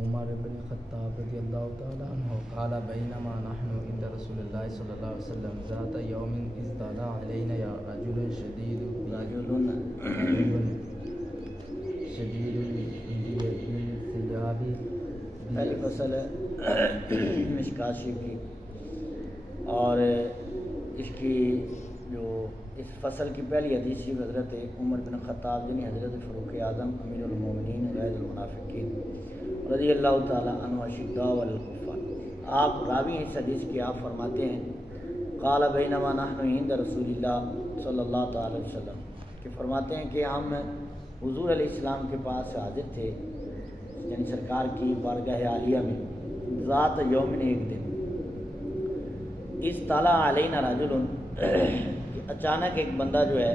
عمر بن خطاب رضی اللہ تعالی عنہ قال بینما نحن عند رسول اللہ صلی اللہ علیہ وسلم ذات یوم اذ طلع علینا یا رجل شدید الثياب. پہلی فصل ہے مشکات شریف کی، اور اس کی جو اس فصل کی پہلی حدیث ہے حضرت عمر بن خطاب یعنی حضرت فاروق اعظم امیر المومنین غیر المنافقین رضی اللہ تعالیٰ عنہ اشداء علی الکفار. آپ راوی ہیں اس حدیث کی. آپ فرماتے ہیں قال بینما نحن عند رسول اللہ صلی اللہ تعالی علیہ وسلم، کہ فرماتے ہیں کہ ہم حضور علیہ السلام کے پاس حاضر تھے، یعنی سرکار کی بارگاہ عالیہ میں، ذات یومن ایک دن، اس طلع علینا رجل، کہ اچانک ایک بندہ جو ہے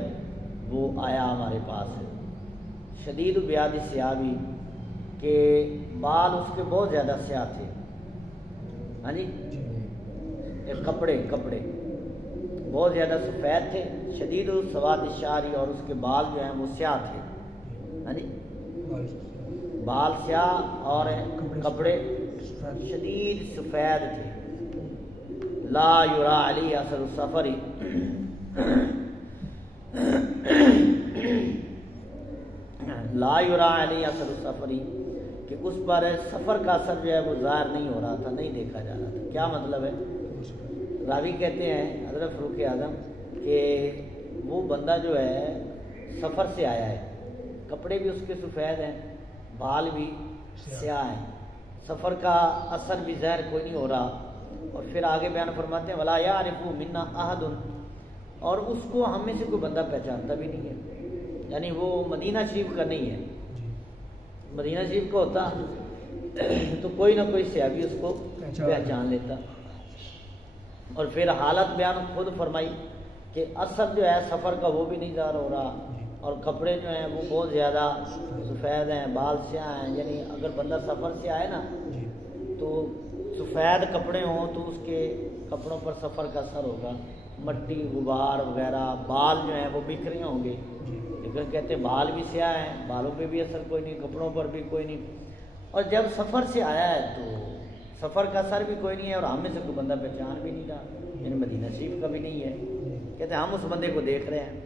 وہ آیا ہمارے پاس، شدید بیاض الثیاب، کہ بال اس کے بہت زیادہ سیاہ تھے. ہاں جی، کپڑے بہت زیادہ سفید تھے. شدید سواد الشعر، اور اس کے بال جو ہیں وہ سیاہ تھے. ہاں جی، بال سیاہ اور کپڑے شدید سفید تھے. لا یرا علی اثر السفر، لا یرا علی اثر السفر، کہ اس پر سفر کا اثر جو ہے وہ ظاہر نہیں ہو رہا تھا، نہیں دیکھا جا رہا تھا. کیا مطلب ہے؟ راوی کہتے ہیں حضرت فاروق اعظم کہ وہ بندہ جو ہے سفر سے آیا ہے، کپڑے بھی اس کے سفید ہیں، بال بھی سیاہ ہیں، سفر کا اثر بھی ظاہر کوئی نہیں ہو رہا. اور پھر آگے بیان فرماتے ہیں ولا یعرف منا احد، اور اس کو ہم میں سے کوئی بندہ پہچانتا بھی نہیں ہے، یعنی وہ مدینہ شریف کا نہیں ہے. مدینہ شریف کا ہوتا تو کوئی نہ کوئی صحابی اس کو پہچان لیتا. اور پھر حالت بیان خود فرمائی کہ اثر جو ہے سفر کا وہ بھی نہیں ظاہر ہو رہا، اور کپڑے جو ہیں وہ بہت زیادہ سفید ہیں، بال سیاہ ہیں. یعنی اگر بندہ سفر سے آئے نا تو سفید کپڑے ہوں تو اس کے کپڑوں پر سفر کا اثر ہوگا، مٹی غبار وغیرہ، بال جو ہیں وہ بکھرے ہوں گے. لیکن کہتے ہیں بال بھی سیاہ ہیں، بالوں پہ بھی اثر کوئی نہیں، کپڑوں پر بھی کوئی نہیں. اور جب سفر سے آیا ہے تو سفر کا اثر بھی کوئی نہیں ہے، اور ہم میں سے کوئی بندہ پہچان بھی نہیں رہا، یعنی مدینہ شریف کا بھی نہیں ہے. کہتے ہیں ہم اس بندے کو دیکھ رہے ہیں.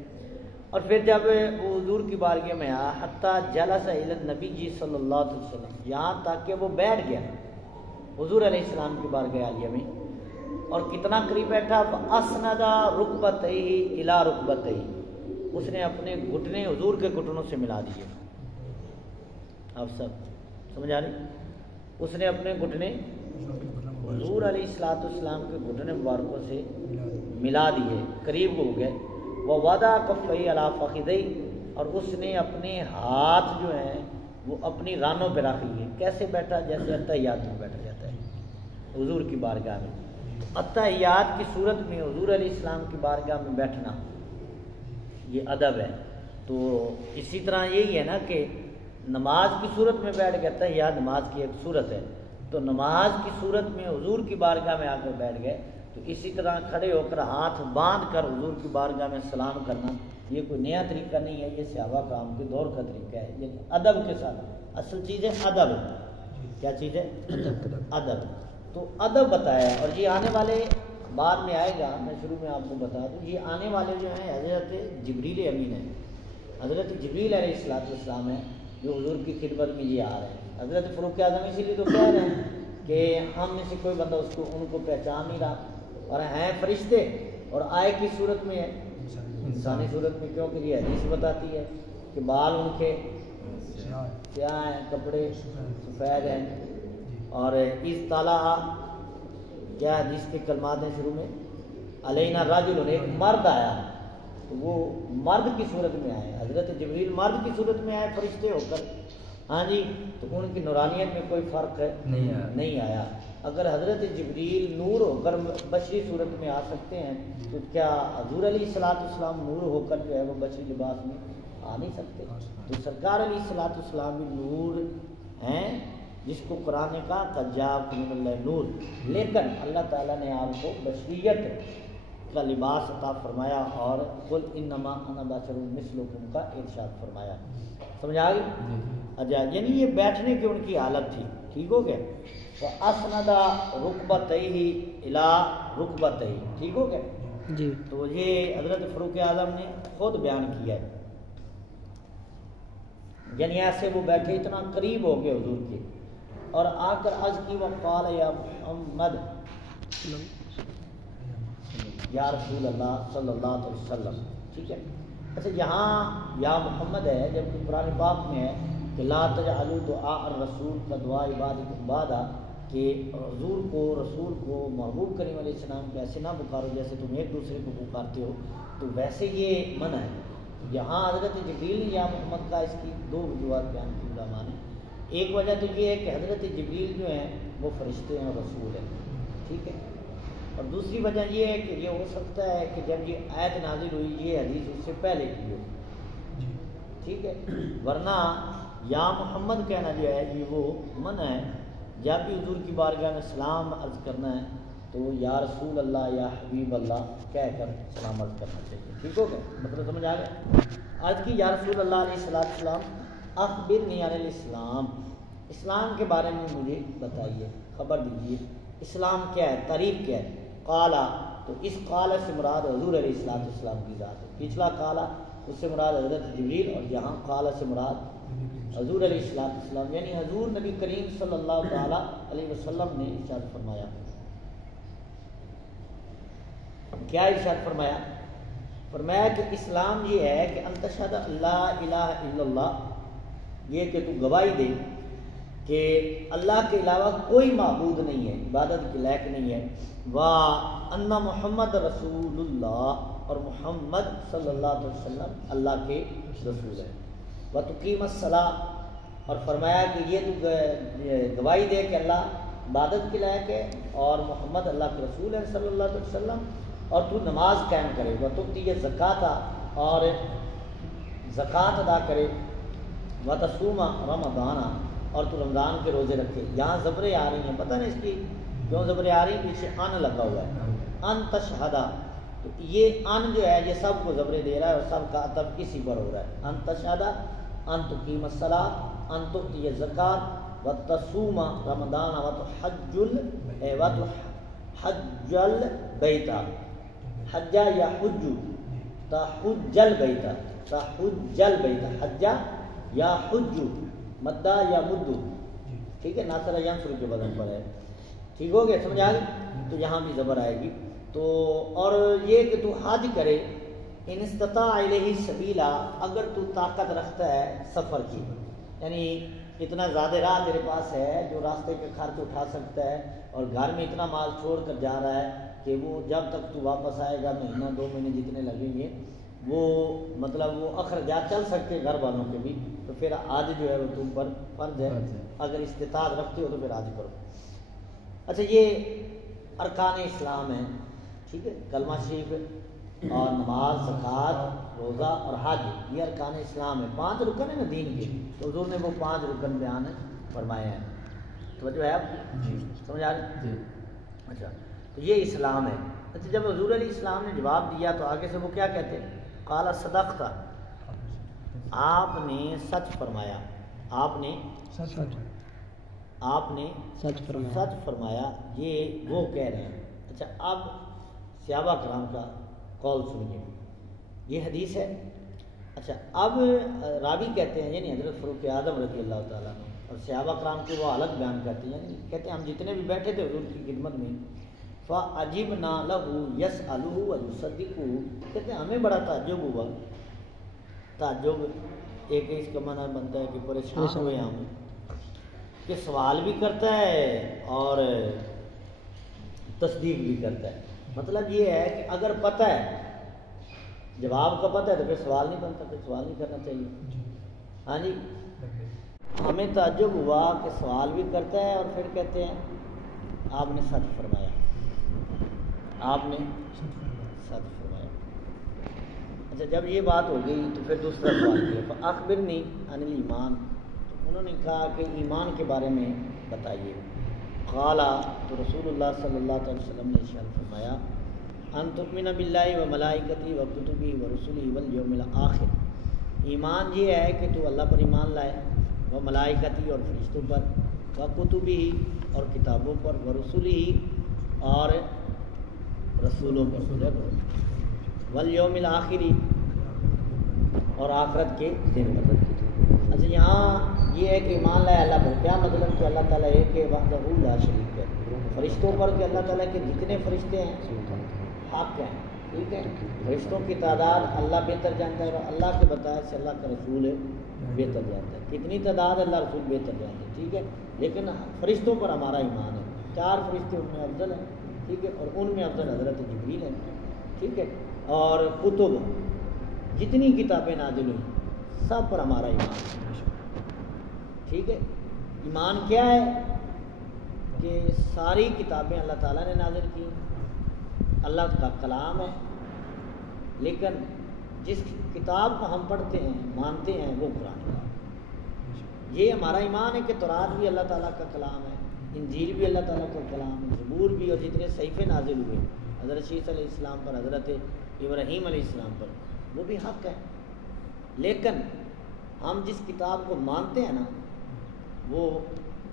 اور پھر جب وہ حضور کی بارگاہ میں آیا، حتیٰ جلس الی النبی جی صلی اللہ علیہ وسلم، یہاں تک کہ وہ بیٹھ گیا حضور علیہ السلام کی بارگاہ عالیہ میں. اور کتنا قریب بیٹھا، اسند رکبتیہ الی رکبتیہ، اس نے اپنے گھٹنے حضور کے گھٹنوں سے ملا دیے. آپ سب سمجھ آ رہی؟ اس نے اپنے گھٹنے حضور علیہ الصلوۃ والسلام کے گھٹنے مبارکوں سے ملا دیے، قریب ہو گئے. ووضع کفیہ علی فخذیہ، اور اس نے اپنے ہاتھ جو ہیں وہ اپنی رانوں پہ رکھ لیے. کیسے بیٹھا؟ جیسے اتحیات میں بیٹھا جاتا ہے حضور کی بارگاہ میں. اتحیات کی صورت میں حضور علیہ السلام کی بارگاہ میں بیٹھنا یہ ادب ہے. تو اسی طرح یہی ہے نا کہ نماز کی صورت میں بیٹھ گیا، اتحیات نماز کی ایک صورت ہے، تو نماز کی صورت میں حضور کی بارگاہ میں آ کر بیٹھ گئے. تو اسی طرح کھڑے ہو کر ہاتھ باندھ کر حضور کی بارگاہ میں سلام کرنا یہ کوئی نیا طریقہ نہیں ہے، یہ صحابہ کرام کے دور کا طریقہ ہے. یہ ادب کے ساتھ اصل چیز ہے ادب. کیا چیز ہے؟ ادب. تو ادب بتایا. اور یہ آنے والے بعد میں آئے گا، میں شروع میں آپ کو بتا دوں، یہ آنے والے جو ہیں حضرت جبریل امین ہیں، حضرت جبریل علیہ السلام ہیں جو حضور کی خدمت میں یہ آ رہے ہیں. حضرت فاروق اعظم اسی لیے تو کہہ رہے ہیں کہ ہم میں سے کوئی بندہ ان کو پہچان نہیں رہا، اور ہیں فرشتے اور آئے کی صورت میں ہے، انسانی صورت میں، کیونکہ یہ حدیث بتاتی ہے کہ بال ان کے سیاہ ہیں، کپڑے سفید ہیں. اور اس طلع کیا حدیث کے کلمات ہیں شروع میں، علینا رجل، ایک مرد آیا، تو وہ مرد کی صورت میں آئے. حضرت جبریل مرد کی صورت میں آئے فرشتے ہو کر. ہاں جی، تو ان کی نورانیت میں کوئی فرق نہیں آیا. اگر حضرت جبریل نور ہو کر بشری صورت میں آ سکتے ہیں تو کیا حضور علیہ الصلوۃ والسلام نور ہو کر جو ہے وہ بشری لباس میں آ نہیں سکتے؟ تو سرکار علیہ الصلوۃ والسلام بھی نور ہیں، جس کو قرآن نے کہا قد جاءکم من اللہ نور. لیکن اللہ تعالیٰ نے آپ کو بشریت کا لباس عطا فرمایا اور قل انما انا بشر مثلکم کا ارشاد فرمایا. سمجھ آ گئی؟ اچھا یعنی یہ بیٹھنے کی ان کی حالت تھی، ٹھیک ہو گیا. فَأَسْنَدَ رُكْبَتَيْهِ إِلَىٰ رُكْبَتَيْهِ، ٹھیک ہو گیا جی. تو یہ حضرت فاروق اعظم نے خود بیان کیا ہے، یعنی ایسے وہ بیٹھے اتنا قریب ہو گئے حضور کے، اور آ کر عرض کی وقال یا محمد یا رسول اللہ صلی اللہ علیہ وسلم. ٹھیک ہے. اچھا یہاں یا محمد ہے، جب قرآن پاک میں ہے کہ لا تجعلوا دعاء الرسول کدعاء عبادکم بعدا، کہ حضور کو رسول کو محبوب کریم علیہ السلام کو ایسے نہ پکارو جیسے تم ایک دوسرے کو پکارتے ہو، تو ویسے یہ منع ہے. یہاں حضرت جبریل یا محمد کا اس کی دو وجوہات بیان کی علماء نے. ایک وجہ تو یہ ہے کہ حضرت جبریل جو ہیں وہ فرشتے ہیں اور رسول ہیں، ٹھیک ہے. اور دوسری وجہ یہ ہے کہ یہ ہو سکتا ہے کہ جب یہ آیت نازل ہوئی یہ حدیث اس سے پہلے کی ہو، ٹھیک ہے. ورنہ یا محمد کہنا جو ہے یہ وہ منع ہے. جب بھی حضور کی بارگاہ میں سلام عرض کرنا ہے تو یا رسول اللہ یا حبیب اللہ کہہ کر سلام عرض کرنا چاہیے، ٹھیک ہو گیا. مطلب سمجھ آ گیا. آج کی یا رسول اللہ علیہ السلام اخبرنی عن الاسلام، اسلام کے بارے میں مجھے بتائیے، خبر دیجیے اسلام کیا ہے، تعریف کیا ہے. قالا، تو اس قالا سے مراد حضور علیہ السلام کی ذات ہے. پچھلا قالا اس سے مراد حضرت جبریل، اور یہاں قالا سے مراد حضور علیہ السلام، یعنی حضور نبی کریم صلی اللہ تعالی علیہ وسلم نے ارشاد فرمایا. کیا ارشاد فرمایا؟ فرمایا کہ اسلام یہ ہے کہ ان تشہد لا الہ الا اللہ، یہ کہ تو گواہی دے کہ اللہ کے علاوہ کوئی معبود نہیں ہے، عبادت کے لائق نہیں ہے. وَأَنَّ محمد رسول اللہ، اور محمد صلی اللہ علیہ وسلم اللہ کے رسول ہے. وَتُقِيمَ الصَّلَاةَ، اور فرمایا کہ یہ تو گواہی دے کہ اللہ عبادت کے لائق ہے اور محمد اللہ کے رسول ہے صلی اللہ علیہ وسلم، اور تو نماز قائم کرے. وَتُؤْتِيَ الزَّكَاةَ، اور زکوٰۃ ادا کرے. وَتَصُومَ رَمَضَانَ، اور تو رمضان کے روزے رکھے. یہاں زبریں آ رہی ہیں، پتہ نہیں اس کی کیوں زبریں آ رہی ہیں، پیچھے ان لگا ہوا ہے، ان تشہدہ. تو یہ ان جو ہے یہ سب کو زبریں دے رہا ہے اور سب کا عطف اسی پر ہو رہا ہے. ان تشہدہ، ان تقیم الصلاۃ، ان تؤتی الزکاۃ، وتصوم رمضان، وتحج البیت، حج یا حج، تحج البیت، تحج البیت، حج یا حج، مدہ یا مدو، ٹھیک ہے. ناصر ینصر کے بدن پر ہے، ٹھیک ہو گیا، سمجھ آ گئی. تو یہاں بھی زبر آئے گی. تو اور یہ کہ تو حج کرے، ان استطاع الیہ سبیلا، اگر تو طاقت رکھتا ہے سفر کی، یعنی اتنا زیادہ راہ تیرے پاس ہے جو راستے کے خرچ اٹھا سکتا ہے، اور گھر میں اتنا مال چھوڑ کر جا رہا ہے کہ وہ جب تک تو واپس آئے گا مہینہ 2 مہینے جتنے لگیں گے وہ مطلب وہ اخراجات چل سکتے گھر والوں کے بھی، تو پھر آج جو ہے وہ تم پر فرض ہے. اگر استطاعت رکھتے ہو تو پھر آج کرو. اچھا یہ ارکان اسلام ہیں، ٹھیک ہے. کلمہ شریف اور نماز، زکوٰۃ، روزہ اور حج، یہ ارکان اسلام ہے. 5 رکن ہیں نا دین کے، تو حضور نے وہ 5 رکن بیان فرمائے ہیں. توجہ ہے آپ جی، سمجھ آ رہی؟ اچھا تو یہ اسلام ہے. اچھا جب حضور علیہ السلام نے جواب دیا تو آگے سے وہ کیا کہتے ہیں؟ قال صدقت، آپ نے سچ فرمایا، آپ نے سچ فرمایا، یہ وہ کہہ رہے ہیں. اچھا اب صحابہ کرام کا قول سنیے، یہ حدیث ہے. اچھا اب راوی کہتے ہیں یعنی حضرت فاروق اعظم رضی اللہ تعالیٰ عنہ، اور صحابہ کرام کی وہ حالت بیان کرتے ہیں، یعنی کہتے ہیں ہم جتنے بھی بیٹھے تھے حضور کی خدمت میں، فَعَجِبْنَا لَهُ يَسْأَلُهُ وَيُصَدِّقُهُ، کہتے ہیں ہمیں بڑا تعجب ہوا. تعجب ایک اس کا معنی بنتا ہے کہ پریشان ہوئے ہم، کہ سوال بھی کرتا ہے اور تصدیق بھی کرتا ہے. مطلب یہ ہے کہ اگر پتہ ہے، جواب کا پتہ ہے تو پھر سوال نہیں بنتا، پھر سوال نہیں کرنا چاہیے. ہاں جی، ہمیں تعجب ہوا کہ سوال بھی کرتا ہے اور پھر کہتے ہیں آپ نے سچ فرمایا، آپ نے سچ فرمایا. اچھا جب یہ بات ہو گئی تو پھر دوسرا سوال کیا، اخبرنی عن الایمان، تو انہوں نے کہا کہ ایمان کے بارے میں بتائیے. قالا، تو رسول اللہ صلی اللہ علیہ وسلم نے ارشاد فرمایا، ان تؤمن باللہ و ملائکتی و کتبی و رسلی والیوم الآخر، ایمان یہ ہے کہ تو اللہ پر ایمان لائے، و ملائکتی اور فرشتوں پر، و کتبی اور کتابوں پر، و رسولی اور رسولوں پر، والیوم الآخری اور آخرت کے دن پر۔ اچھا یہاں یہ ہے کہ ایمان لائے اللہ پر، کیا مطلب کہ اللہ تعالیٰ ایک ہے، وحدہ لا شریک ہے۔ فرشتوں پر کہ اللہ تعالیٰ کے جتنے فرشتے ہیں حق ہیں، ٹھیک ہے، فرشتوں کی تعداد اللہ بہتر جانتا ہے، اور اللہ کے بتائے سے اللہ کا رسول ہے بہتر جانتا ہے، کتنی تعداد اللہ رسول بہتر جانتا ہے، ٹھیک ہے۔ لیکن فرشتوں پر ہمارا ایمان ہے، 4 فرشتے ان میں افضل ہیں، ٹھیک ہے، اور ان میں افضل حضرت جبریل ہیں، ٹھیک ہے۔ اور کتب جتنی کتابیں نازل ہوئی سب پر ہمارا ایمان ہے، ٹھیک ہے۔ ایمان کیا ہے کہ ساری کتابیں اللہ تعالیٰ نے نازل کی، اللہ کا کلام ہے، لیکن جس کتاب کو ہم پڑھتے ہیں مانتے ہیں وہ قرآن پاک۔ یہ ہمارا ایمان ہے کہ تورات بھی اللہ تعالیٰ کا کلام ہے، انجیل بھی اللہ تعالیٰ کا کلام ہے، زبور بھی، اور جتنے صحیفے نازل ہوئے حضرت شیس علیہ السلام پر، حضرت ابراہیم علیہ السلام پر، وہ بھی حق ہے۔ لیکن ہم جس کتاب کو مانتے ہیں نا وہ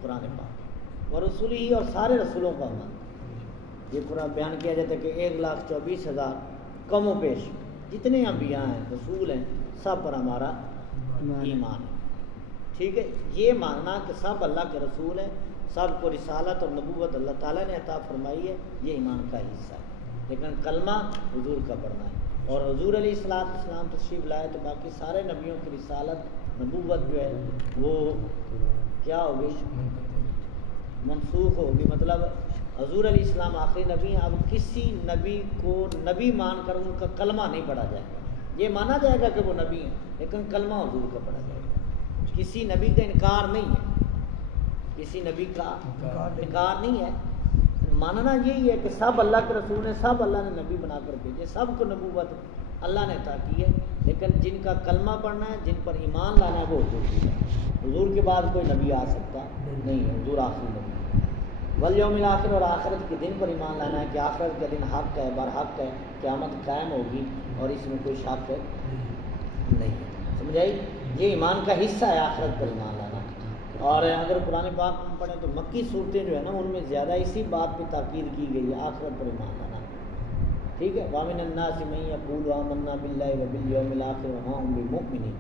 قرآن پاک اور رسول ہی، اور سارے رسولوں کا مانتے ہیں۔ یہ قرآن بیان کیا جاتا ہے کہ 1,24,000 کم و بیش جتنے انبیاء ہیں رسول ہیں سب پر ہمارا ایمان ہے، ٹھیک ہے۔ یہ ماننا کہ سب اللہ کے رسول ہیں، سب کو رسالت اور نبوت اللہ تعالیٰ نے عطا فرمائی ہے، یہ ایمان کا حصہ ہے۔ لیکن کلمہ حضور کا پڑھنا ہے، اور حضور علیہ السلام تشریف لائے تو باقی سارے نبیوں کی رسالت نبوت جو ہے وہ کیا ہوگی، منسوخ ہوگی۔ مطلب حضور علیہ السلام آخری نبی ہیں، اب کسی نبی کو نبی مان کر ان کا کلمہ نہیں پڑھا جائے گا، یہ مانا جائے گا کہ وہ نبی ہیں لیکن کلمہ حضور کا پڑھا جائے گا۔ کسی نبی کا انکار نہیں ہے، کسی نبی کا انکار نہیں ہے، ماننا یہی ہے کہ سب اللہ کے رسول ہیں، سب اللہ نے نبی بنا کر بھیجے، سب کو نبوت اللہ نے عطا کی ہے، لیکن جن کا کلمہ پڑھنا ہے، جن پر ایمان لانا ہے وہ حضور کی ہے۔ حضور کے بعد کوئی نبی آ سکتا نہیں ہے، حضور آخری نبی ہے۔ والیوم الآخر اور آخرت کے دن پر ایمان لانا ہے کہ آخرت کا دن حق ہے، برحق ہے، قیامت قائم ہوگی اور اس میں کوئی شک نہیں ہے، سمجھ آئی؟ یہ ایمان کا حصہ ہے آخرت پر ایمان لانا۔ اور اگر قرآن پاک ہم پڑھیں تو مکی صورتیں جو ہے نا ان میں زیادہ اسی بات پہ تاکید کی گئی ہے، آخرت پر ایمان لانا، ٹھیک ہے۔ وَمِنَ النَّاسِ مَن يَقُولُ آمَنَّا بِاللَّهِ وَبِالْيَوْمِ الْآخِرِ وَمَا هُم بِمُؤْمِنِينَ،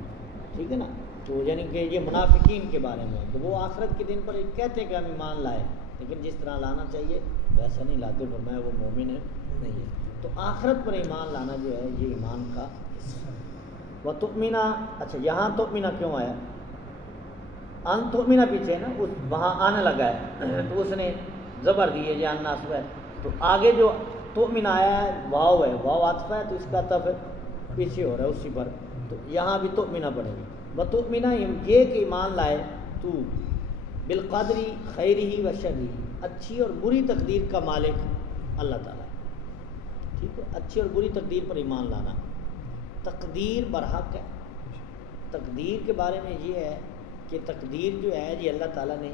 ٹھیک ہے نا۔ تو یعنی کہ یہ منافقین کے بارے میں کہ وہ آخرت کے دن پر کہتے ہیں کہ ہم ایمان لائے، لیکن جس طرح لانا چاہیے ویسا نہیں لاتے، فرمایا وہ مومن ہے نہیں ہے۔ تو آخرت پر ایمان لانا جو ہے یہ ایمان کا حصہ ہے۔ وَتُؤْمِنَ، اچھا یہاں تؤمنہ کیوں آیا؟ ان تؤمنہ پیچھے نا وہاں آنے لگا ہے تو اس نے زبر دی ہے جان ناسب ہے، تو آگے جو تؤمنہ آیا ہے واو ہے، واو عطف ہے تو اس کا عطف پیچھے ہو رہا ہے اسی پر، تو یہاں بھی تؤمنہ پڑھیں گے۔ وتؤمنہ یہ کہ ایمان لائے تو بالقدری خیرہ و شرہ، اچھی اور بری تقدیر کا مالک اللہ تعالیٰ، ٹھیک ہے۔ اچھی اور بری تقدیر پر ایمان لانا، تقدیر برحق ہے۔ تقدیر کے بارے میں یہ ہے کہ تقدیر جو ہے یہ اللہ تعالیٰ نے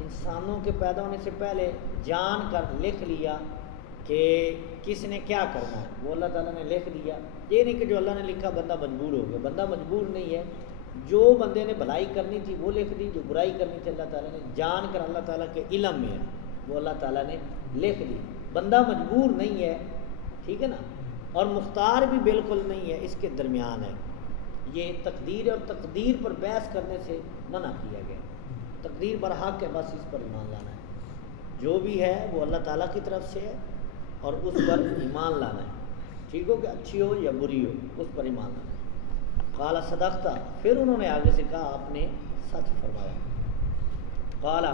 انسانوں کے پیدا ہونے سے پہلے جان کر لکھ لیا کہ کس نے کیا کرنا ہے، وہ اللہ تعالیٰ نے لکھ دیا۔ یہ نہیں کہ جو اللہ نے لکھا بندہ مجبور ہو گیا، بندہ مجبور نہیں ہے، جو بندے نے بھلائی کرنی تھی وہ لکھ دی، جو برائی کرنی تھی اللہ تعالیٰ نے جان کر، اللہ تعالیٰ کے علم میں ہے وہ اللہ تعالیٰ نے لکھ دی، بندہ مجبور نہیں ہے، ٹھیک ہے نا، اور مختار بھی بالکل نہیں ہے، اس کے درمیان ہے۔ یہ تقدیر اور تقدیر پر بحث کرنے سے منع کیا گیا، تقدیر برحق ہے، بس اس پر ایمان لانا ہے، جو بھی ہے وہ اللہ تعالیٰ کی طرف سے ہے اور اس پر ایمان لانا ہے، ٹھیک ہو کہ اچھی ہو یا بری ہو اس پر ایمان لانا ہے۔ قال صدقت، پھر انہوں نے آگے سے کہا آپ نے سچ فرمایا۔ قال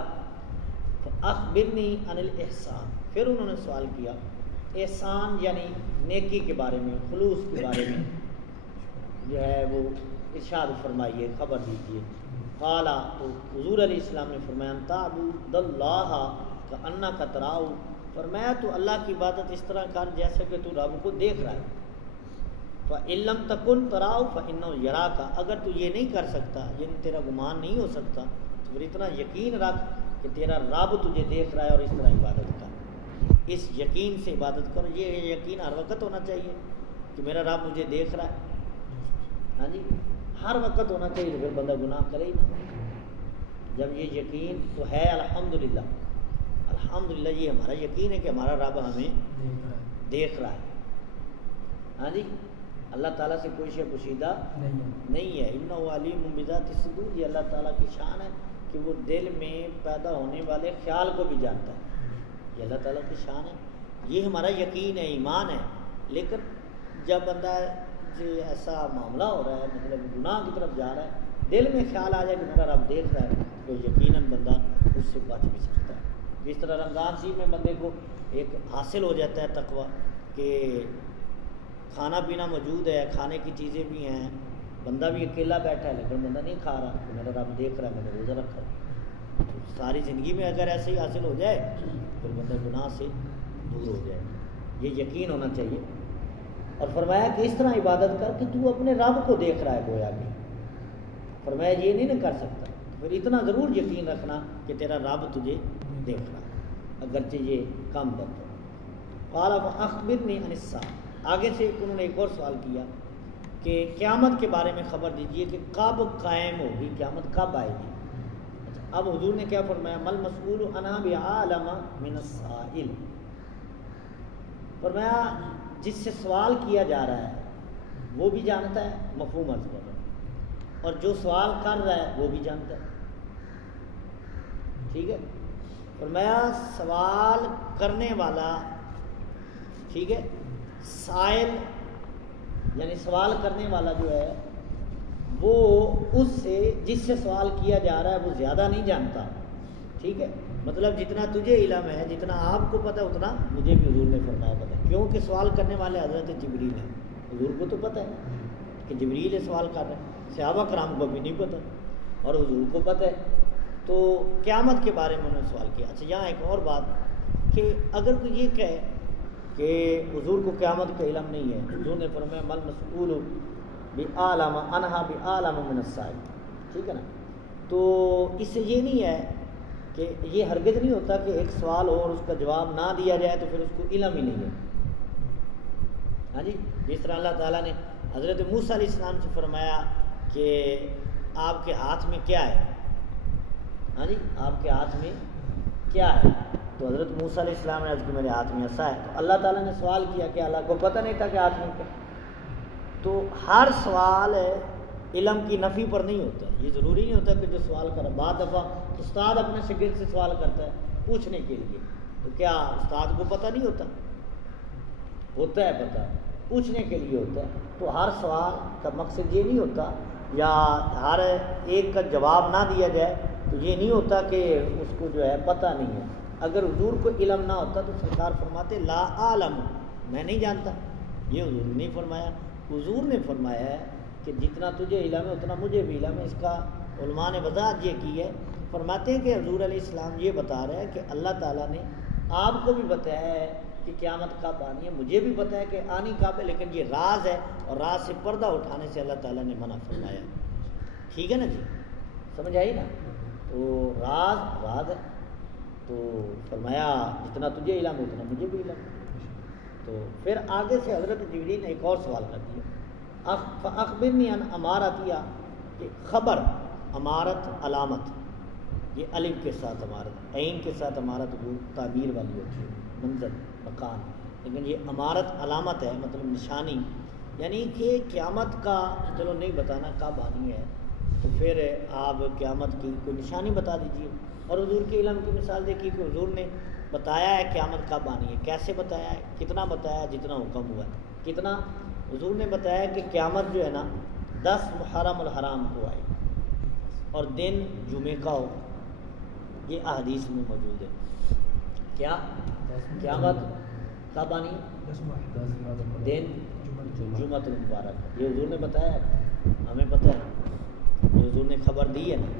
اخبرنی عن الاحسان، پھر انہوں نے سوال کیا احسان یعنی نیکی کے بارے میں، خلوص کے بارے میں جو ہے وہ ارشاد فرمائیے، خبر دیجیے۔ قال، تو حضور علیہ السلام نے فرمایا ان تعبد اللہ کأنک تراہ، فرمایا تو اللہ کی عبادت اس طرح کر جیسے کہ تو رب کو دیکھ رہا ہے۔ فإن لم تکن تراہ فإنہ یراک، اگر تو یہ نہیں کر سکتا یعنی تیرا گمان نہیں ہو سکتا تو پھر اتنا یقین رکھ کہ تیرا رب تجھے دیکھ رہا ہے اور اس طرح عبادت کر، اس یقین سے عبادت کرو۔ یہ یقین ہر وقت ہونا چاہیے کہ میرا رب مجھے دیکھ رہا ہے، ہاں جی، ہر وقت ہونا چاہیے، تو پھر بندہ گناہ کرے ہی نہ، جب یہ یقین تو ہے الحمدللہ، الحمدللہ یہ ہمارا یقین ہے کہ ہمارا رب ہمیں دیکھ رہا ہے. ہاں جی، اللہ تعالیٰ سے کوئی شے پوشیدہ نہیں ہے. انہ علیم بذات الصدور، یہ اللہ تعالیٰ کی شان ہے کہ وہ دل میں پیدا ہونے والے خیال کو بھی جانتا ہے. یہ اللہ تعالیٰ کی شان ہے، یہ ہمارا یقین ہے، ایمان ہے. لیکن جب بندہ سے ایسا معاملہ ہو رہا ہے، مطلب گناہ کی طرف جا رہا ہے، دل میں خیال آ جائے کہ میرا رب دیکھ رہا ہے، تو یقیناً بندہ اس سے بچ بھی سکتا ہے. جس طرح رمضان شریف میں بندے کو ایک حاصل ہو جاتا ہے تقویٰ کہ کھانا پینا موجود ہے، کھانے کی چیزیں بھی ہیں، بندہ بھی اکیلا بیٹھا ہے لیکن بندہ نہیں کھا رہا کہ میرا رب دیکھ رہا ہے، میں نے روزہ رکھا ہے. تو ساری زندگی میں اگر ایسے ہی حاصل ہو جائے پھر بندہ گناہ سے دور ہو جائے. یہ یقین ہونا چاہیے. اور فرمایا کہ اس طرح عبادت کر کہ تو اپنے رب کو دیکھ رہا ہے گویا کہ. فرمایا یہ نہیں کر سکتا، پھر اتنا ضرور یقین رکھنا کہ تیرا رب تجھے دیکھ رہا ہے اگرچہ یہ کم وقت ہے. قال فاخبرنی عن الساعہ، آگے سے انہوں نے ایک اور سوال کیا کہ قیامت کے بارے میں خبر دیجئے کہ کب قائم ہوگی، قیامت کب آئے گی. اب حضور نے کیا فرمایا؟ مل مسئول عنہا بعالم من السائل. فرمایا جس سے سوال کیا جا رہا ہے وہ بھی جانتا ہے، مفہوم عرض کر رہا ہے، اور جو سوال کر رہا ہے وہ بھی جانتا ہے. ٹھیک ہے. فرمایا سوال کرنے والا، ٹھیک ہے، سائل یعنی سوال کرنے والا جو ہے وہ اس سے جس سے سوال کیا جا رہا ہے وہ زیادہ نہیں جانتا. ٹھیک ہے، مطلب جتنا تجھے علم ہے، جتنا آپ کو پتہ ہے اتنا مجھے بھی حضور نے فرمایا پتہ ہے. کیونکہ سوال کرنے والے حضرت جبریل ہیں، حضور کو تو پتہ ہے کہ جبریل سوال کر رہے ہیں، صحابہ کرام کو بھی نہیں پتہ اور حضور کو پتہ ہے. تو قیامت کے بارے میں انہوں نے سوال کیا. اچھا یہاں ایک اور بات کہ اگر کوئی یہ کہے کہ حضور کو قیامت کا علم نہیں ہے، حضور نے فرمایا مل مسئول بعالم عنہا بعالم من السائل. ٹھیک ہے نا. تو اس سے یہ نہیں ہے کہ یہ ہرگز نہیں ہوتا کہ ایک سوال ہو اور اس کا جواب نہ دیا جائے تو پھر اس کو علم ہی نہیں ہے. ہاں جی، جس طرح اللہ تعالیٰ نے حضرت موسیٰ علیہ السلام سے فرمایا کہ آپ کے ہاتھ میں کیا ہے. ہاں جی، آپ کے ہاتھ میں کیا ہے؟ تو حضرت موسیٰ علیہ السلام نے عرض کی میرے ہاتھ میں عصا ہے. تو اللہ تعالیٰ نے سوال کیا کہ اللہ کو پتہ نہیں تھا کہ ہاتھ میں کیا. تو ہر سوال علم کی نفی پر نہیں ہوتا. یہ ضروری نہیں ہوتا کہ جو سوال کرا. بعض دفعہ استاد اپنے شاگرد سے سوال کرتا ہے پوچھنے کے لیے، تو کیا استاد کو پتہ نہیں ہوتا؟ ہوتا ہے پتہ، پوچھنے کے لیے ہوتا ہے. تو ہر سوال کا مقصد یہ نہیں ہوتا یا ہر ایک کا جواب نہ دیا جائے تو یہ نہیں ہوتا کہ اس کو جو ہے پتہ نہیں ہے. اگر حضور کو علم نہ ہوتا تو سرکار فرماتے لا عالم، میں نہیں جانتا. یہ حضور نے نہیں فرمایا. حضور نے فرمایا ہے کہ جتنا تجھے علم ہے اتنا مجھے بھی علم ہے. اس کا علماء نے وضاحت یہ کی ہے. فرماتے ہیں کہ حضور علیہ السلام یہ بتا رہے ہیں کہ اللہ تعالیٰ نے آپ کو بھی بتایا ہے کہ قیامت کب آنی ہے، مجھے بھی پتہ ہے کہ آنی کب ہے، لیکن یہ راز ہے اور راز سے پردہ اٹھانے سے اللہ تعالیٰ نے منع فرمایا. ٹھیک ہے نا جی، سمجھ آئی نا. تو راز ہے. تو فرمایا جتنا تجھے علم ہے اتنا مجھے بھی علم ہے. تو پھر آگے سے حضرت جبریل نے ایک اور سوال کر دیا. فاخبرنی عن امارتیا، کہ خبر، امارت علامت، یہ الف کے ساتھ امارت، عین کے ساتھ امارت وہ تعبیر والی ہوتی ہے، منظر، مکان. لیکن یہ امارت علامت ہے، مطلب نشانی. یعنی کہ قیامت کا چلو نہیں بتانا کب آنی ہے تو پھر آپ قیامت کی کوئی نشانی بتا دیجیے. اور حضور کے علم کی مثال دیکھیے کہ حضور نے بتایا ہے قیامت کب آنی ہے. کیسے بتایا ہے؟ کتنا بتایا؟ جتنا حکم ہوا ہے. کتنا؟ حضور نے بتایا کہ قیامت جو ہے نا 10 محرم الحرام کو آئے اور دن جمعے کا ہو. یہ احادیث میں موجود ہے. کیا قیامت کب آنی؟ دن جمعۃ المبارک. یہ حضور نے بتایا ہے، ہمیں پتہ ہے، یہ حضور نے خبر دی ہے نا.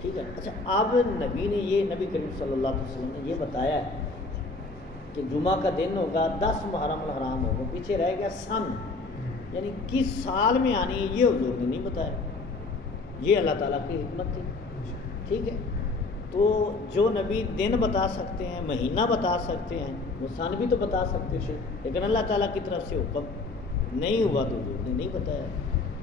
ٹھیک ہے. اچھا اب نبی نے یہ، نبی کریم صلی اللہ علیہ وسلم نے یہ بتایا ہے کہ جمعہ کا دن ہوگا، 10 محرم الحرام ہوگا. پیچھے رہ گیا سن، یعنی کس سال میں آنی ہے یہ حضور نے نہیں بتایا. یہ اللہ تعالیٰ کی حکمت تھی. ٹھیک ہے. تو جو نبی دن بتا سکتے ہیں، مہینہ بتا سکتے ہیں، وہ سن بھی تو بتا سکتے تھے، لیکن اللہ تعالیٰ کی طرف سے حکم نہیں ہوا تو حضور نے نہیں بتایا.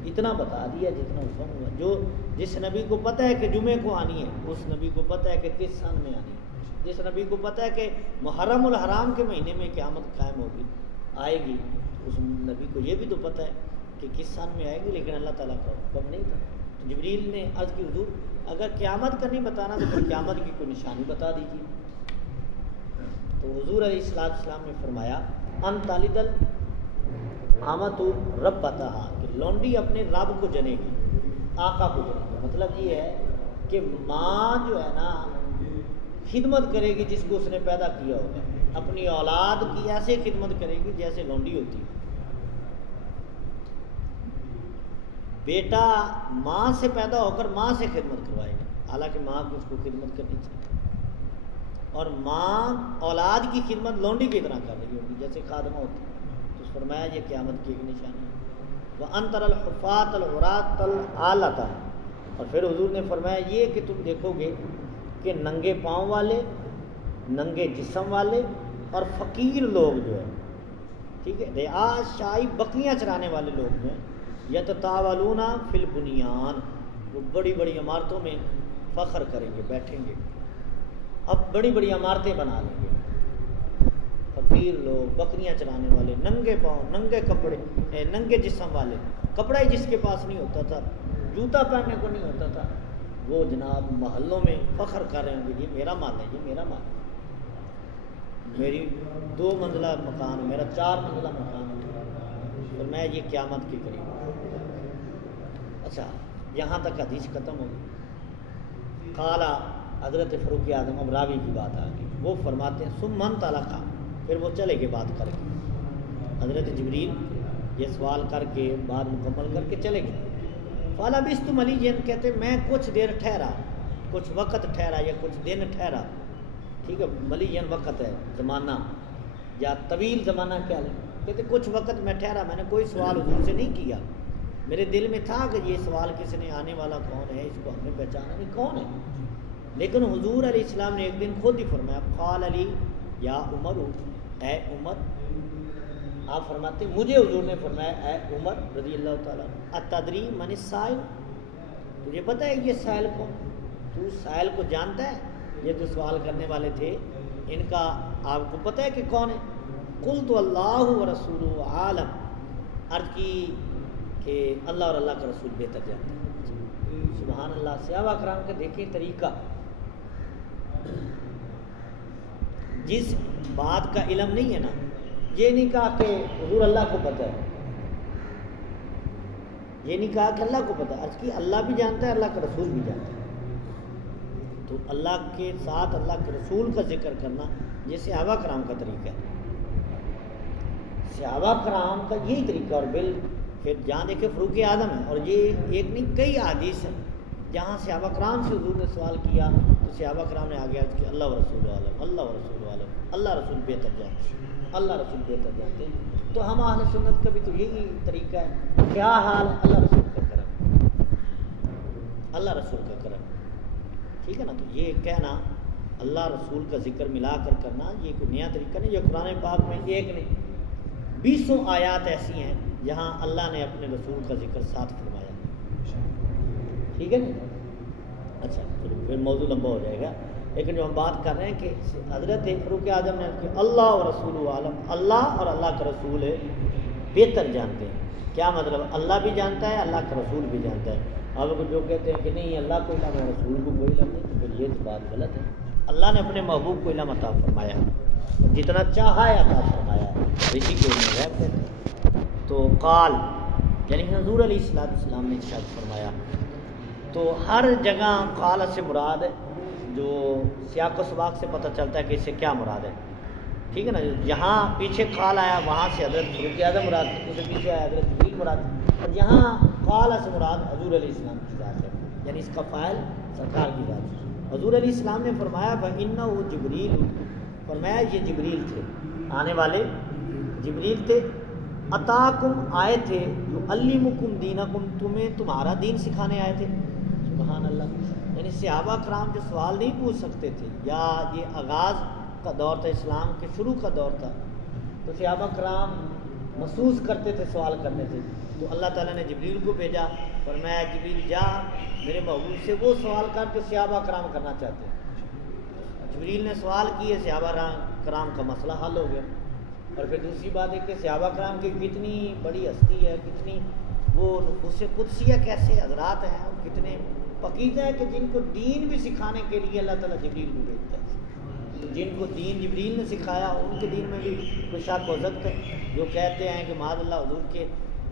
اتنا بتا دیا جتنا حکم ہوا. جو جس نبی کو پتہ ہے کہ جمعے کو آنی ہے اس نبی کو پتہ ہے کہ کس سن میں آنی ہے. جس نبی کو پتہ ہے کہ محرم الحرام کے مہینے میں قیامت قائم ہوگی آئے گی, اس نبی کو یہ بھی تو پتہ ہے کہ کس سن میں آئے گی, لیکن اللہ تعالیٰ کا حکم نہیں تھا. تو جبریل نے عرض کی حضور اگر قیامت کا نہیں بتانا تو پھر قیامت کی کوئی نشانی بتا دیجیے. تو حضور علیہ السلام نے فرمایا ان تالد الامۃ ربتہا, کہ لونڈی اپنے رب کو جنے گی, آقا کو جنے گی. مطلب یہ ہے کہ ماں جو ہے نا خدمت کرے گی جس کو اس نے پیدا کیا ہوگا, اپنی اولاد کی ایسے خدمت کرے گی جیسے لونڈی ہوتی ہے. بیٹا ماں سے پیدا ہو کر ماں سے خدمت کروائے گا, حالانکہ ماں کو اس کو خدمت کرنی چاہیے, اور ماں اولاد کی خدمت لونڈی کی طرح کر رہی ہوگی جیسے خادمہ ہوتی ہے. تو فرمایا یہ قیامت کی ایک نشانی ہے. وَأَنْتَرَ الْحُفَاةَ الْعُرَاةَ الْعَالَةَ, اور پھر حضور نے فرمایا یہ کہ تم دیکھو گے کہ ننگے پاؤں والے, ننگے جسم والے اور فقیر لوگ جو ہے, ٹھیک ہے, رعاء شائی بکریاں چرانے والے لوگ جو ہیں, یتطاولون فی البنیان, وہ بڑی بڑی عمارتوں میں فخر کریں گے, بیٹھیں گے, اب بڑی بڑی عمارتیں بنا لیں گے. فقیر لوگ, بکریاں چرانے والے, ننگے پاؤں, ننگے کپڑے, ننگے جسم والے, کپڑا ہی جس کے پاس نہیں ہوتا تھا, جوتا پہننے کو نہیں ہوتا تھا, وہ جناب محلوں میں فخر کر رہے ہیں کہ یہ میرا مال ہے, یہ میرا مال ہے, میری 2 منزلہ مکان ہے, میرا 4 منزلہ مکان ہے. اور میں یہ قیامت کے قریب. اچھا یہاں تک حدیث ختم ہو گئی. قالا حضرت فاروق اعظم, اب راوی کی بات آ گئی. وہ فرماتے ہیں ثم انطلق, پھر وہ چلے گئے بات کر کے. حضرت جبریل یہ سوال کر کے بات مکمل کر کے چلے گئے. فلبثت مليا, کہتے میں کچھ دیر ٹھہرا, کچھ وقت ٹھہرا یا کچھ دن ٹھہرا, ٹھیک ہے, ملین وقت ہے زمانہ یا طویل زمانہ کیا لیں. کہتے کچھ وقت میں ٹھہرا, میں نے کوئی سوال حضور سے نہیں کیا, میرے دل میں تھا کہ یہ سوال کس نے, آنے والا کون ہے, اس کو ہم نے پہچانا نہیں کون ہے. لیکن حضور علیہ السلام نے ایک دن خود ہی فرمایا قال علی یا عمر, اے عمر. آپ فرماتے مجھے حضور نے فرمایا اے عمر رضی اللہ تعالیٰ, اتدری من السائل, تجھے پتہ ہے یہ سائل کون, تو سائل کو جانتا ہے, یہ جو سوال کرنے والے تھے ان کا آپ کو پتہ ہے کہ کون ہے. قلت اللہ ورسولہ عالم, عرض کی کہ اللہ اور اللہ کا رسول بہتر جانتے ہیں. سبحان اللہ. صحابہ کرام کا دیکھیں طریقہ, جس بات کا علم نہیں ہے نا, یہ نہیں کہا کہ حضور اللہ کو پتہ ہے, یہ نہیں کہا کہ اللہ کو پتہ ہے, عرض کی اللہ بھی جانتا ہے, اللہ کا رسول بھی جانتا ہے. تو اللہ کے ساتھ اللہ کے رسول کا ذکر کرنا یہ صحابہ کرام کا طریقہ ہے. صحابہ کرام کا یہی طریقہ. اور پھر جہاں دیکھے فاروق اعظم ہے, اور یہ ایک نہیں کئی حدیث ہیں جہاں صحابہ کرام سے حضور نے سوال کیا تو صحابہ کرام نے آگے عرض کیا اللہ و رسول عالم, اللہ و رسول عالم, اللہ رسول بہتر جانتے ہیں, اللہ رسول بہتر جانتے ہیں. تو ہم اہل سنت کا بھی تو یہی طریقہ ہے, کیا حال ہے, اللہ رسول کا کرم, اللہ رسول کا کرم, ٹھیک ہے نا. تو یہ کہنا اللہ رسول کا ذکر ملا کر کرنا یہ کوئی نیا طریقہ نہیں. جو قرآن پاک میں ایک نہیں 20 آیات ایسی ہیں جہاں اللہ نے اپنے رسول کا ذکر ساتھ فرمایا, ٹھیک ہے نا. اچھا پھر موضوع لمبا ہو جائے گا, لیکن جو ہم بات کر رہے ہیں کہ حضرت فاروق اعظم نے کہ اللہ و رسول عالم, اللہ اور اللہ کا رسول بہتر جانتے ہیں. کیا مطلب, اللہ بھی جانتا ہے, اللہ کا رسول بھی جانتا ہے. اب جو کہتے ہیں کہ نہیں اللہ کو علم ہے, رسول کو کوئی علم نہیں, تو پھر یہ تو بات غلط ہے. اللہ نے اپنے محبوب کو علم عطا فرمایا, جتنا چاہا ہے عطا فرمایا, اسی کو غیب کہتے ہیں. تو قال یعنی حضور علیہ السلام نے ارشاد فرمایا. تو ہر جگہ قال سے مراد جو سیاق و سباق سے پتہ چلتا ہے کہ اس سے کیا مراد ہے, ٹھیک ہے نا. جہاں پیچھے قال آیا وہاں سے حضرت فاروق اعظم مراد, اس سے پیچھے آیا حضرت جبریل مراد, اور یہاں قال سے مراد حضور علیہ السلام کی ذات ہے, یعنی اس کا فاعل سرکار کی ذات ہے. حضور علیہ السلام نے فرمایا فَإِنَّهُ جبریل, فرمایا یہ جبریل تھے, آنے والے جبریل تھے. اتاکم آئے تھے, یعلمکم دینکم, تمہیں تمہارا دین سکھانے آئے تھے. سبحان اللہ. یعنی صحابہ کرام جو سوال نہیں پوچھ سکتے تھے, یا یہ آغاز کا دور تھا, اسلام کے شروع کا دور تھا, تو صحابہ کرام محسوس کرتے تھے سوال کرنے سے تو اللہ تعالیٰ نے جبریل کو بھیجا، فرمایا جبریل جا میرے محبوب سے وہ سوال کر جو صحابہ کرام کرنا چاہتے ہیں۔ جبریل نے سوال کیے، صحابہ کرام کا مسئلہ حل ہو گیا۔ اور پھر دوسری بات ہے کہ صحابہ کرام کی کتنی بڑی ہستی ہے، کتنی وہ نفوس قدسیہ کیسے حضرات ہیں، اور کتنے پاکیزہ ہیں کہ جن کو دین بھی سکھانے کے لیے اللہ تعالیٰ جبریل کو بھیجتا ہے۔ جن کو دین جبریل نے سکھایا ان کے دین میں بھی کوئی شک ہو سکتا ہے۔ جو کہتے ہیں کہ معاذ اللہ حضور کے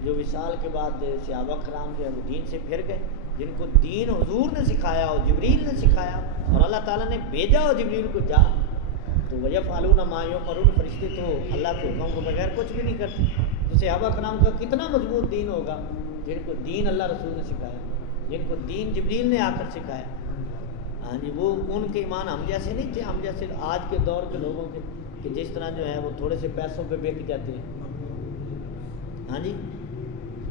جو وصال کے بعد صحابہ کرام جو ہے وہ دین سے پھر گئے، جن کو دین حضور نے سکھایا ہو، جبریل نے سکھایا اور اللہ تعالیٰ نے بھیجا ہو جبریل کو جا، تو وَيَفْعَلُونَ مَا يُؤْمَرُونَ، فرشتے تو اللہ کے حکم کو بغیر کچھ بھی نہیں کرتے۔ تو صحابہ کرام کا کتنا مضبوط دین ہوگا جن کو دین اللہ رسول نے سکھایا، جن کو دین جبریل نے آ کر سکھایا۔ ہاں جی، وہ ان کے ایمان ہم جیسے نہیں تھے، ہم جیسے آج کے دور کے لوگوں کے کہ جس طرح جو ہے وہ تھوڑے سے پیسوں پہ بک جاتے ہیں۔ ہاں جی،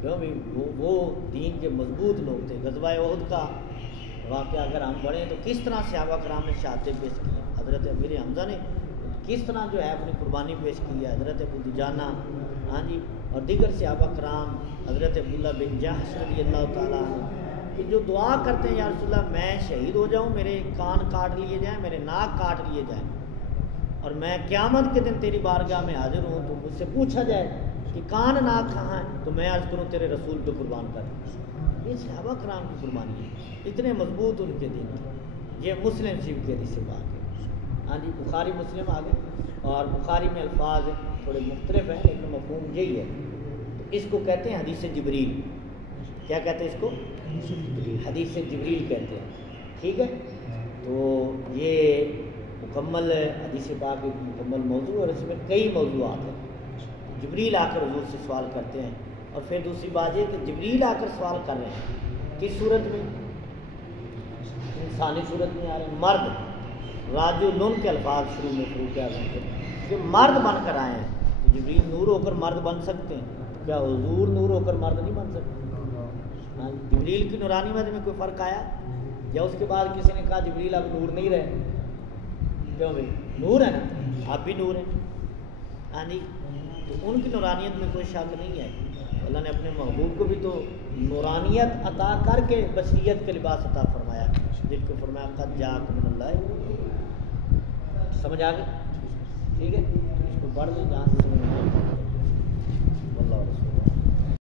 کیوں بھی وہ دین کے مضبوط لوگ تھے۔ غزوہ احد کا واقعہ اگر ہم پڑھیں تو کس طرح صحابہ کرام نے شہادتیں پیش کی، حضرت امیر حمزہ نے کس طرح جو ہے اپنی قربانی پیش کی ہے، حضرت ابو دجانہ، ہاں جی، اور دیگر صحابہ کرام، حضرت عبداللہ بن جحش رضی اللہ تعالیٰ عنہ، کہ جو دعا کرتے ہیں یا رسول اللہ میں شہید ہو جاؤں، میرے کان کاٹ لیے جائیں، میرے ناک کاٹ لیے جائیں، اور میں قیامت کے دن تیری بارگاہ میں حاضر ہوں تو مجھ سے پوچھا جائے کہ کان ناک کہاں ہیں، تو میں عرض کروں تیرے رسول پہ قربان کر دوں۔ یہ صحابہ کرام کی قربانی ہے، اتنے مضبوط ان کے دین تھے۔ یہ مسلم شریف کے حدیث سے بات ہے۔ ہاں جی، بخاری مسلم آ گئے، اور بخاری میں الفاظ تھوڑے مختلف ہیں لیکن مفہوم یہی ہے۔ تو اس کو کہتے ہیں حدیث جبریل۔ کیا کہتے ہیں اس کو؟ حدیث جبریل کہتے ہیں، ٹھیک ہے۔ تو یہ مکمل حدیث پاک ایک مکمل موضوع، اور اس میں کئی موضوعات ہیں۔ جبریل آ کر حضور سے سوال کرتے ہیں، اور پھر دوسری بات یہ کہ جبریل آ کر سوال کر رہے ہیں کس صورت میں؟ انسانی صورت میں آ رہے ہیں، مرد راجلن کے الفاظ شروع میں فروغ اعظم کے کہ مرد بن کر آئے ہیں۔ تو جبریل نور ہو کر مرد بن سکتے ہیں، کیا حضور نور ہو کر مرد نہیں بن سکتے؟ ہاں، جبریل کی نورانیت میں کوئی فرق آیا؟ یا اس کے بعد کسی نے کہا جبریل اب نور نہیں رہے؟ کیوں بھائی نور ہے نا، آپ بھی نور ہیں۔ ہاں جی، تو ان کی نورانیت میں کوئی شک نہیں ہے۔ اللہ نے اپنے محبوب کو بھی تو نورانیت عطا کر کے بشریت کے لباس عطا فرمایا، جن کو فرمایا قد جاءکم من اللہ۔ سمجھ آ گئی؟ ٹھیک ہے، اس کو پڑھ لیں جہاں سے سمجھ آئے۔ واللہ رسول